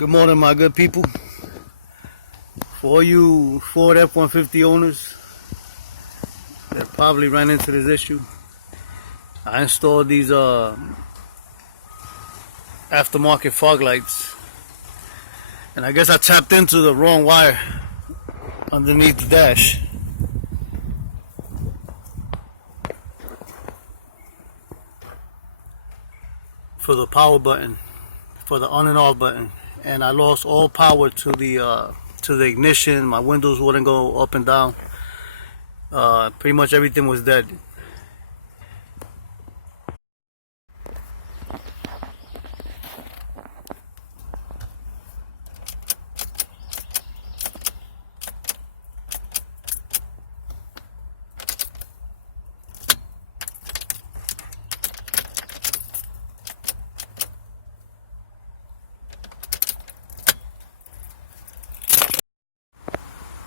Good morning, my good people. For all you Ford F-150 owners that probably ran into this issue, I installed these aftermarket fog lights, and I guess I tapped into the wrong wire underneath the dash. For the power button, for the on and off button, and I lost all power to the ignition. My windows wouldn't go up and down. Pretty much everything was dead.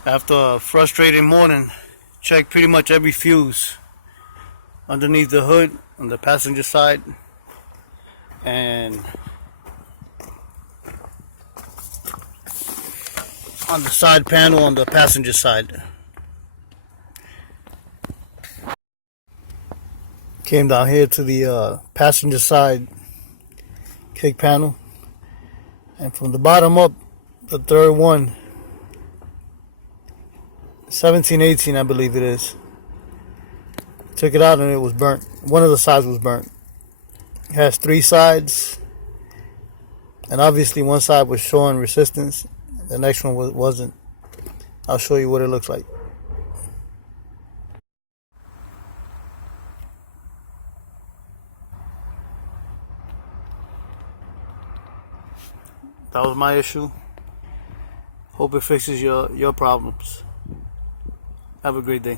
After a frustrating morning, checked pretty much every fuse underneath the hood on the passenger side and on the side panel on the passenger side. Came down here to the passenger side kick panel, and from the bottom up, the third one, 1718 I believe it is, took it out and it was burnt. One of the sides was burnt. It has three sides, and obviously one side was showing resistance, the next one wasn't. I'll show you what it looks like. That was my issue. Hope it fixes your problems. Have a great day.